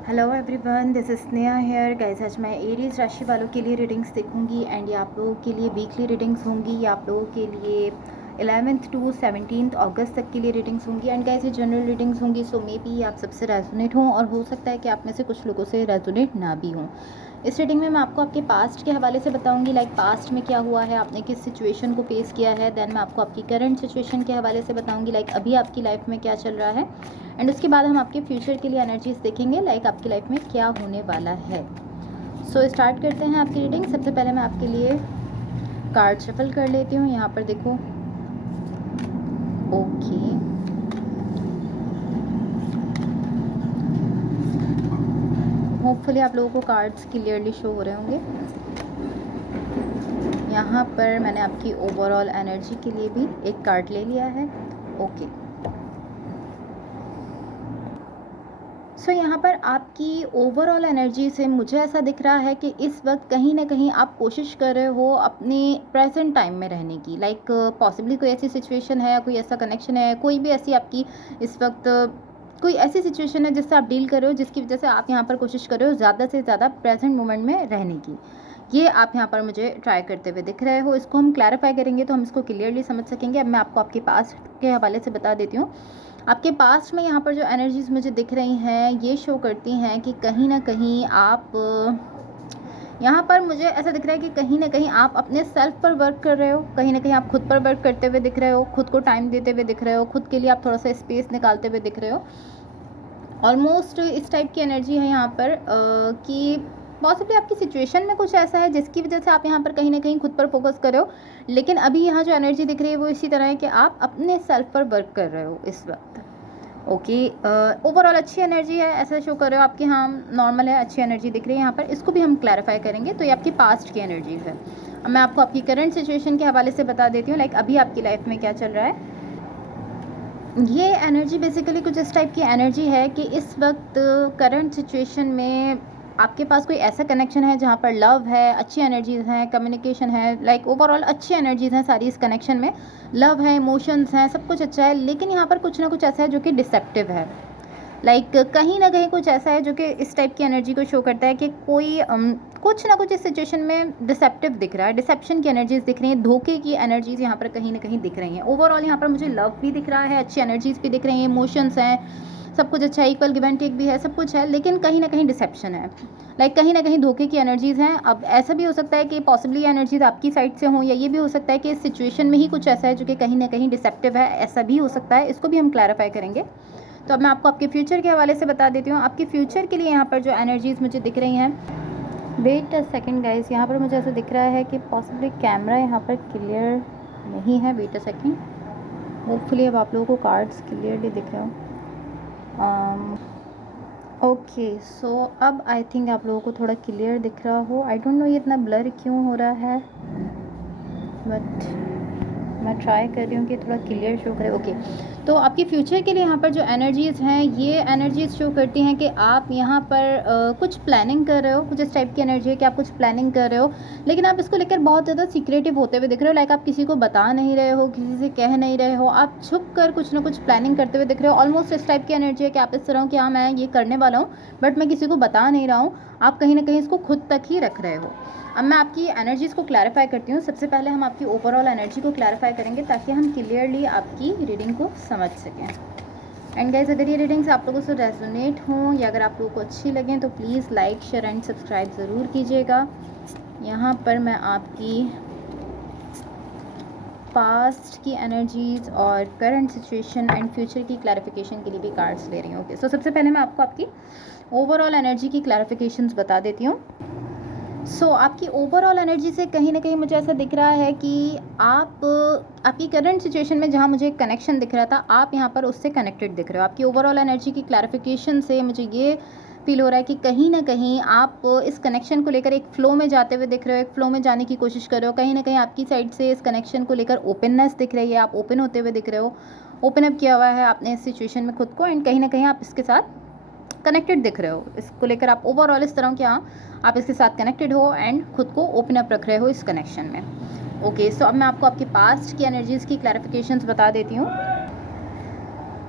Hello everyone, this is Sneha hair guys. आज मैं Aries राशि वालों के लिए रीडिंग्स देखूंगी एंड ये आप लोगों के लिए वीकली रीडिंग्स होंगी। ये आप लोगों के लिए 11th टू 17th अगस्त तक के लिए रीडिंग्स होंगी एंड गाइस ये जनरल रीडिंग्स होंगी। सो मे बी आप सबसे रेजोनेट हों और हो सकता है कि आप में से कुछ लोगों से रेजोनेट ना भी हों। इस रीडिंग में मैं आपको आपके पास्ट के हवाले से बताऊंगी, लाइक पास्ट में क्या हुआ है, आपने किस सिचुएशन को फेस किया है। देन मैं आपको आपकी करंट सिचुएशन के हवाले से बताऊंगी, लाइक अभी आपकी लाइफ में क्या चल रहा है। एंड उसके बाद हम आपके फ्यूचर के लिए एनर्जीज देखेंगे, लाइक आपकी लाइफ में क्या होने वाला है। सो स्टार्ट करते हैं आपकी रीडिंग। सबसे पहले मैं आपके लिए कार्ड शफल कर लेती हूँ। यहाँ पर देखो, ओके, होपफुली आप लोगों को कार्ड्स क्लियरली शो हो रहे होंगे। यहाँ पर मैंने आपकी ओवरऑल एनर्जी के लिए भी एक कार्ड ले लिया है। ओके, सो यहाँ पर आपकी ओवरऑल एनर्जी से मुझे ऐसा दिख रहा है कि इस वक्त कहीं ना कहीं आप कोशिश कर रहे हो अपने प्रेजेंट टाइम में रहने की। लाइक पॉसिबली कोई ऐसी सिचुएशन है, कोई ऐसा कनेक्शन है, कोई भी ऐसी आपकी इस वक्त कोई ऐसी सिचुएशन है जिससे आप डील कर रहे हो, जिसकी वजह से आप यहाँ पर कोशिश कर रहे हो ज़्यादा से ज़्यादा प्रेजेंट मोमेंट में रहने की। ये आप यहाँ पर मुझे ट्राई करते हुए दिख रहे हो। इसको हम क्लैरिफाई करेंगे तो हम इसको क्लियरली समझ सकेंगे। अब मैं आपको आपके पास के हवाले से बता देती हूँ। आपके पास्ट में यहाँ पर जो एनर्जीज़ मुझे दिख रही हैं ये शो करती हैं कि कहीं ना कहीं आप यहाँ पर मुझे ऐसा दिख रहा है कि कहीं ना कहीं आप अपने सेल्फ पर वर्क कर रहे हो, कहीं ना कहीं आप खुद पर वर्क करते हुए दिख रहे हो, खुद को टाइम देते हुए दिख रहे हो, खुद के लिए आप थोड़ा सा स्पेस निकालते हुए दिख रहे हो। ऑलमोस्ट इस टाइप की एनर्जी है यहाँ पर कि पॉसिबली आपकी सिचुएशन में कुछ ऐसा है जिसकी वजह से आप यहाँ पर कहीं ना कहीं खुद पर फोकस कर रहे हो। लेकिन अभी यहाँ जो एनर्जी दिख रही है वो इसी तरह है कि आप अपने सेल्फ पर वर्क कर रहे हो इस वक्त। ओके, ओवरऑल अच्छी एनर्जी है, ऐसा शो कर रहे हो आपकी। हाँ, नॉर्मल है, अच्छी एनर्जी दिख रही है यहाँ पर। इसको भी हम क्लैरिफाई करेंगे। तो ये आपकी पास्ट की एनर्जीज है। अब मैं आपको आपकी करंट सिचुएशन के हवाले से बता देती हूँ, लाइक अभी आपकी लाइफ में क्या चल रहा है। ये एनर्जी बेसिकली कुछ इस टाइप की एनर्जी है कि इस वक्त करंट सिचुएशन में आपके पास कोई ऐसा कनेक्शन है जहाँ पर लव है, अच्छी एनर्जीज़ हैं, कम्युनिकेशन है, लाइक ओवरऑल अच्छी एनर्जीज़ हैं सारी इस कनेक्शन में। लव है, इमोशंस हैं, सब कुछ अच्छा है। लेकिन यहाँ पर कुछ ना कुछ ऐसा है जो कि डिसेप्टिव है। लाइक कहीं ना कहीं कुछ ऐसा है जो कि इस टाइप की एनर्जी को शो करता है कि कोई कुछ ना कुछ इस सिचुएशन में डिसेप्टिव दिख रहा है, डिसेप्शन की एनर्जीज दिख रही हैं, धोखे की एनर्जीज यहाँ पर कहीं ना कहीं दिख रही हैं। ओवरऑल यहाँ पर मुझे लव भी दिख रहा है, अच्छी एनर्जीज भी दिख रही हैं, इमोशंस हैं, सब कुछ अच्छा है, इक्वल गिव एंड टेक भी है, सब कुछ है। लेकिन कहीं ना कहीं डिसेप्शन है, लाइक कहीं ना कहीं धोखे की एनर्जीज हैं। अब ऐसा भी हो सकता है कि पॉसिबली एनर्जीज आपकी साइड से हों, या ये भी हो सकता है कि इस सिचुएशन में ही कुछ ऐसा है जो कि कहीं ना कहीं डिसेप्टिव है, ऐसा भी हो सकता है। इसको भी हम क्लैरिफाई करेंगे। तो अब मैं आपको आपके फ्यूचर के हवाले से बता देती हूँ। आपके फ्यूचर के लिए यहाँ पर जो एनर्जीज़ मुझे दिख रही हैं, वेट अ सेकेंड गाइस, यहाँ पर मुझे ऐसा दिख रहा है कि पॉसिबली कैमरा यहाँ पर क्लियर नहीं है। वेट अ सेकेंड, होपफुली अब आप लोगों को कार्ड्स क्लियरली दिख रहे हो। ओके, सो अब आई थिंक आप लोगों को थोड़ा क्लियर दिख रहा हो। आई डोंट नो ये इतना ब्लर क्यों हो रहा है, बट मैं ट्राई कर रही हूँ कि थोड़ा क्लियर शो करे। ओके, तो आपके फ्यूचर के लिए यहाँ पर जो एनर्जीज़ हैं ये एनर्जीज़ शो करती हैं कि आप यहाँ पर कुछ प्लानिंग कर रहे हो। कुछ इस टाइप की एनर्जी है कि आप कुछ प्लानिंग कर रहे हो, लेकिन आप इसको लेकर बहुत ज़्यादा सीक्रेटिव होते हुए दिख रहे हो। लाइक आप किसी को बता नहीं रहे हो, किसी से कह नहीं रहे हो, आप छुप कर कुछ ना कुछ प्लानिंग करते हुए दिख रहे हो। ऑलमोस्ट इस टाइप की एनर्जी है कि आप इस तरह हो कि हाँ मैं ये करने वाला हूँ, बट मैं किसी को बता नहीं रहा हूँ। आप कहीं ना कहीं इसको खुद तक ही रख रहे हो। अब मैं आपकी एनर्जीज़ को क्लैरिफाई करती हूँ। सबसे पहले हम आपकी ओवरऑल एनर्जी को क्लैरिफाई करेंगे ताकि हम क्लियरली आपकी रीडिंग को समझ सकें। एंड गाइज, अगर ये रीडिंग्स आप लोगों से रेजोनेट हों या अगर आप लोगों को अच्छी लगें तो please like, share and subscribe ज़रूर कीजिएगा। यहाँ पर मैं आपकी पास्ट की एनर्जीज़ और करंट सिचुएशन एंड फ्यूचर की क्लैरिफिकेशन के लिए भी कार्ड्स ले रही हूँ। ओके, सो सबसे पहले मैं आपको आपकी ओवरऑल एनर्जी की क्लैरिफिकेशंस बता देती हूँ। आपकी ओवरऑल एनर्जी से कहीं ना कहीं मुझे ऐसा दिख रहा है कि आप आपकी करंट सिचुएशन में जहाँ मुझे एक कनेक्शन दिख रहा था, आप यहाँ पर उससे कनेक्टेड दिख रहे हो। आपकी ओवरऑल एनर्जी की क्लैरिफिकेशन से मुझे ये फील हो रहा है कि कहीं ना कहीं आप इस कनेक्शन को लेकर एक फ़्लो में जाते हुए दिख रहे हो, एक फ़्लो में जाने की कोशिश कर रहे हो। कहीं ना कहीं आपकी साइड से इस कनेक्शन को लेकर ओपननेस दिख रही है, आप ओपन होते हुए दिख रहे हो, ओपन अप किया हुआ है आपने इस सिचुएशन में खुद को। एंड कहीं ना कहीं आप इसके साथ कनेक्टेड दिख रहे हो, इसको लेकर आप ओवरऑल इस तरह कि हाँ आप इसके साथ कनेक्टेड हो एंड खुद को ओपन अप रख रहे हो इस कनेक्शन में। ओके, सो अब मैं आपको आपके पास्ट की एनर्जीज़ की क्लैरिफिकेशंस बता देती हूँ।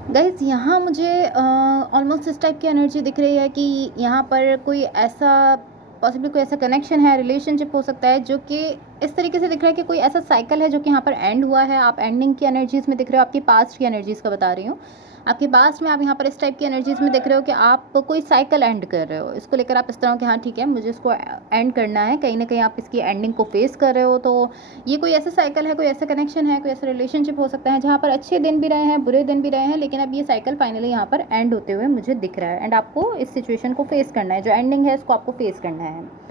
गाइज़ यहाँ मुझे ऑलमोस्ट इस टाइप की एनर्जी दिख रही है कि यहाँ पर कोई ऐसा पॉसिबली कोई ऐसा कनेक्शन है, रिलेशनशिप हो सकता है जो कि इस तरीके से दिख रहा है कि कोई ऐसा साइकिल है जो कि यहाँ पर एंड हुआ है। आप एंडिंग की एनर्जीज़ में दिख रहे हो, आपकी पास्ट की एनर्जीज़ का बता रही हूँ। आपके पास्ट में आप यहाँ पर इस टाइप की एनर्जीज़ में दिख रहे हो कि आप कोई साइकिल एंड कर रहे हो। इसको लेकर आप इस तरह हो कि हाँ ठीक है, मुझे इसको एंड करना है। कहीं न कहीं आप इसकी एंडिंग को फेस कर रहे हो। तो ये कोई ऐसा साइकिल है, कोई ऐसा कनेक्शन है, कोई ऐसा रिलेशनशिप हो सकता है जहाँ पर अच्छे दिन भी रहे हैं, बुरे दिन भी रहे हैं, लेकिन अब ये साइकिल फाइनली यहाँ पर एंड होते हुए मुझे दिख रहा है। एंड आपको इस सिचुएशन को फेस करना है, जो एंडिंग है इसको आपको फेस करना है।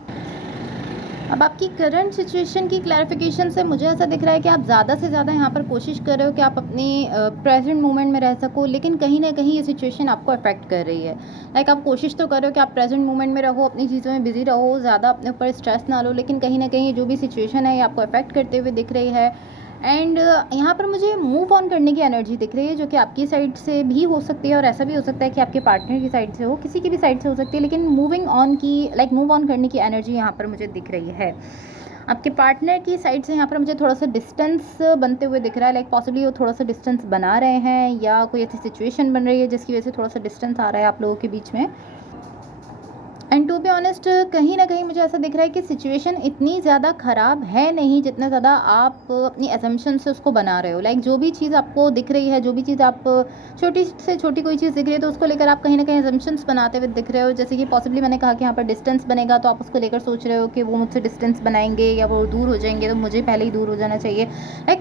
अब आपकी करंट सिचुएशन की क्लैरिफिकेशन से मुझे ऐसा दिख रहा है कि आप ज़्यादा से ज़्यादा यहाँ पर कोशिश कर रहे हो कि आप अपने प्रेजेंट मोमेंट में रह सको, लेकिन कहीं ना कहीं ये सिचुएशन आपको अफेक्ट कर रही है। लाइक आप कोशिश तो कर रहे हो कि आप प्रेजेंट मोमेंट में रहो, अपनी चीज़ों में बिजी रहो, ज़्यादा अपने ऊपर स्ट्रेस ना लो, लेकिन कहीं ना कहीं जो भी सिचुएशन है ये आपको अफेक्ट करते हुए दिख रही है। एंड यहाँ पर मुझे मूव ऑन करने की एनर्जी दिख रही है, जो कि आपकी साइड से भी हो सकती है और ऐसा भी हो सकता है कि आपके पार्टनर की साइड से हो, किसी की भी साइड से हो सकती है, लेकिन मूविंग ऑन की मूव ऑन करने की एनर्जी यहाँ पर मुझे दिख रही है। आपके पार्टनर की साइड से यहाँ पर मुझे थोड़ा सा डिस्टेंस बनते हुए दिख रहा है। पॉसिबली वो थोड़ा सा डिस्टेंस बना रहे हैं या कोई ऐसी सिचुएशन बन रही है जिसकी वजह से थोड़ा सा डिस्टेंस आ रहा है आप लोगों के बीच में। एंड टू बी ऑनेस्ट कहीं ना कहीं मुझे ऐसा दिख रहा है कि सिचुएशन इतनी ज़्यादा ख़राब है नहीं जितना ज़्यादा आप अपनी असम्पशन से उसको बना रहे हो। जो भी चीज़ आपको दिख रही है, जो भी चीज़ आप छोटी से छोटी कोई चीज़ दिख रही है, तो उसको लेकर आप कहीं ना कहीं असम्पशंस बनाते हुए दिख रहे हो। जैसे कि पॉसिबली मैंने कहा कि यहाँ पर डिस्टेंस बनेगा, तो आप उसको लेकर सोच रहे हो कि वो मुझसे डिस्टेंस बनाएंगे या वो दूर हो जाएंगे, तो मुझे पहले ही दूर हो जाना चाहिए।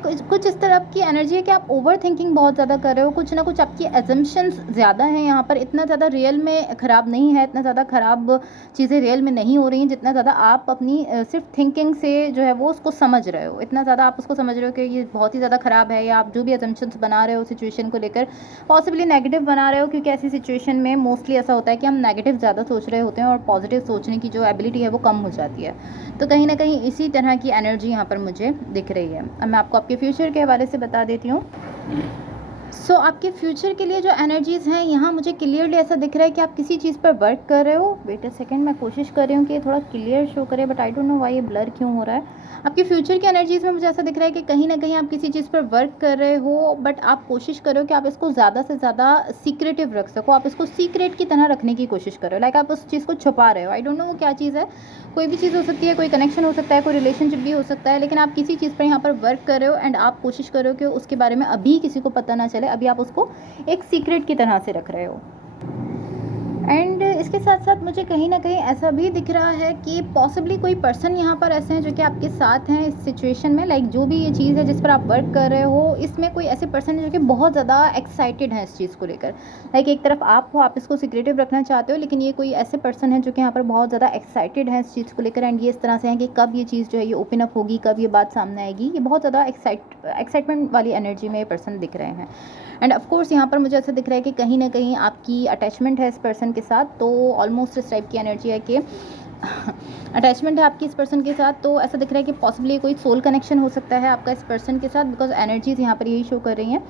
कुछ इस तरह की एनर्जी है कि आप ओवर थिंकिंग बहुत ज़्यादा कर रहे हो। कुछ ना कुछ आपकी असम्पशंस ज़्यादा हैं यहाँ पर, इतना ज़्यादा रियल में ख़राब नहीं है, इतना ज़्यादा ख़राब चीज़ें रियल में नहीं हो रही हैं जितना ज़्यादा आप अपनी सिर्फ थिंकिंग से जो है वो उसको समझ रहे हो। इतना ज़्यादा आप उसको समझ रहे हो कि ये बहुत ही ज़्यादा ख़राब है, या आप जो भी असम्पशंस बना रहे हो सिचुएशन को लेकर पॉसिबली नेगेटिव बना रहे हो, क्योंकि ऐसी सिचुएशन में मोस्टली ऐसा होता है कि हम नेगेटिव ज़्यादा सोच रहे होते हैं और पॉजिटिव सोचने की जो एबिलिटी है वो कम हो जाती है। तो कहीं ना कहीं इसी तरह की एनर्जी यहाँ पर मुझे दिख रही है। अब मैं आपको आपके फ्यूचर के हवाले से बता देती हूँ। आपके फ्यूचर के लिए जो एनर्जीज़ हैं, यहाँ मुझे क्लियरली ऐसा दिख रहा है कि आप किसी चीज़ पर वर्क कर रहे हो। वेट अ सेकंड, मैं कोशिश कर रही हूँ कि ये थोड़ा क्लियर शो करे, but I don't know why ये ब्लर क्यों हो रहा है। आपके फ्यूचर की एनर्जीज़ में मुझे ऐसा दिख रहा है कि कहीं ना कहीं आप किसी चीज़ पर वर्क कर रहे हो, बट आप कोशिश कर रहे हो कि आप इसको ज़्यादा से ज़्यादा सीक्रेटिव रख सको, आप इसको सीक्रेट की तरह रखने की कोशिश कर रहे हो। आप उस चीज़ को छुपा रहे हो। आई डोंट नो वो क्या चीज़ है, कोई भी चीज़ हो सकती है, कोई कनेक्शन हो सकता है, कोई रिलेशनशिप भी हो सकता है, लेकिन आप किसी चीज़ पर यहाँ पर वर्क कर रहे हो एंड आप कोशिश कर रहे हो कि उसके बारे में अभी किसी को पता ना चले, अभी आप उसको एक सीक्रेट की तरह से रख रहे हो। एंड इसके साथ साथ मुझे कहीं ना कहीं ऐसा भी दिख रहा है कि पॉसिबली कोई पर्सन यहाँ पर ऐसे हैं जो कि आपके साथ हैं इस सिचुएशन में। जो भी ये चीज़ है जिस पर आप वर्क कर रहे हो, इसमें कोई ऐसे पर्सन है जो कि बहुत ज़्यादा एक्साइटेड हैं इस चीज़ को लेकर। एक तरफ आप हो, आप इसको सीक्रेटिव रखना चाहते हो, लेकिन ये कोई ऐसे पर्सन है जो कि यहाँ पर बहुत ज़्यादा एक्साइटेड है इस चीज़ को लेकर। एंड ये इस तरह से है कि कब ये चीज़ जो है ये ओपन अप होगी, कब ये बात सामने आएगी। ये बहुत ज़्यादा एक्साइटमेंट वाली एनर्जी में ये पर्सन दिख रहे हैं। एंड ऑफ कोर्स यहाँ पर मुझे ऐसा दिख रहा है कि कहीं ना कहीं आपकी अटैचमेंट है इस पर्सन के साथ। तो ऑलमोस्ट इस टाइप की एनर्जी है कि अटैचमेंट है आपकी इस पर्सन के साथ। तो ऐसा दिख रहा है कि पॉसिबली कोई सोल कनेक्शन हो सकता है आपका इस पर्सन के साथ, बिकॉज एनर्जीज यहाँ पर यही शो कर रही हैं।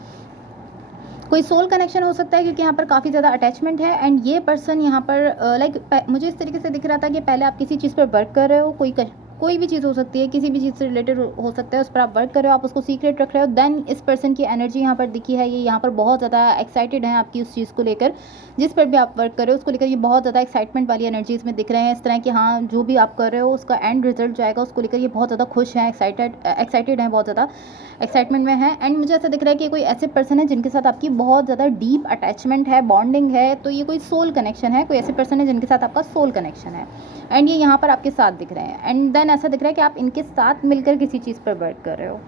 कोई सोल कनेक्शन हो सकता है क्योंकि यहाँ पर काफ़ी ज़्यादा अटैचमेंट है। एंड ये पर्सन यहाँ पर मुझे इस तरीके से दिख रहा था कि पहले आप किसी चीज़ पर वर्क कर रहे हो, कोई भी चीज़ हो सकती है, किसी भी चीज़ से रिलेटेड हो सकता है, उस पर आप वर्क कर रहे हो, आप उसको सीक्रेट रख रहे हो। देन इस पर्सन की एनर्जी यहाँ पर दिखी है, ये यहाँ पर बहुत ज़्यादा एक्साइटेड है आपकी उस चीज़ को लेकर, जिस पर भी आप वर्क कर रहे हो उसको लेकर। ये बहुत ज़्यादा एक्साइटमेंट वाली एनर्जी इसमें दिख रहे हैं, इस तरह की हाँ जो भी आप कर रहे हो उसका एंड रिजल्ट जो आएगा उसको लेकर ये बहुत ज़्यादा खुश हैं, एक्साइटेड हैं, बहुत ज़्यादा एक्साइटमेंट में है। एंड मुझे ऐसा दिख रहा है कि कोई ऐसे पर्सन है जिनके साथ आपकी बहुत ज़्यादा डीप अटैचमेंट है, बॉन्डिंग है। तो ये कोई सोल कनेक्शन है, कोई ऐसे पर्सन है जिनके साथ आपका सोल कनेक्शन है। एंड ये यहाँ पर आपके साथ दिख रहे हैं। एंड देन ऐसा दिख रहा है कि आप इनके साथ मिलकर किसी चीज़ पर वर्क कर रहे हो।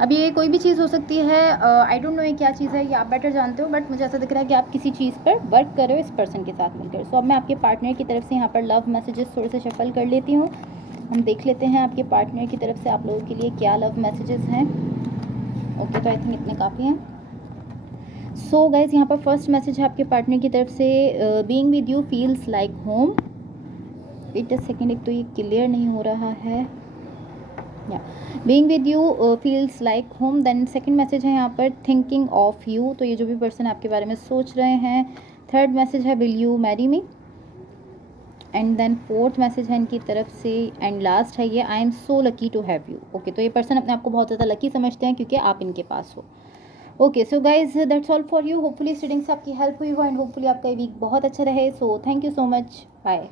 अब ये कोई भी चीज़ हो सकती है, आई डोंट नो ये क्या चीज़ है, ये आप बेटर जानते हो, बट मुझे ऐसा दिख रहा है कि आप किसी चीज़ पर वर्क कर रहे हो इस पर्सन के साथ मिलकर। सो अब मैं आपके पार्टनर की तरफ से यहाँ पर लव मैसेजेस थोड़े से शफल कर लेती हूँ। हम देख लेते हैं आपके पार्टनर की तरफ से आप लोगों के लिए क्या लव मैसेजेस हैं। ओके, तो आई थिंक इतने काफ़ी हैं। सो गाइज यहाँ पर फर्स्ट मैसेज है आपके पार्टनर की तरफ से, being with you feels like home. Wait a second, एक तो ये क्लियर नहीं हो रहा है। या being with you feels like home. Then second message है यहाँ पर थिंकिंग ऑफ यू, तो ये जो भी पर्सन आपके बारे में सोच रहे हैं। थर्ड मैसेज है will you marry me. And then fourth message है इनकी तरफ से, एंड लास्ट है ये I am so lucky to have you. Okay, तो ये पर्सन अपने आप को बहुत ज़्यादा लकी समझते हैं क्योंकि आप इनके पास हो। Okay, so guys that's all for you. Hopefully इस रीडिंग से आपकी हेल्प हुई हो एंड होपफुली आपका ये वीक बहुत अच्छा रहे। So thank you so much, bye.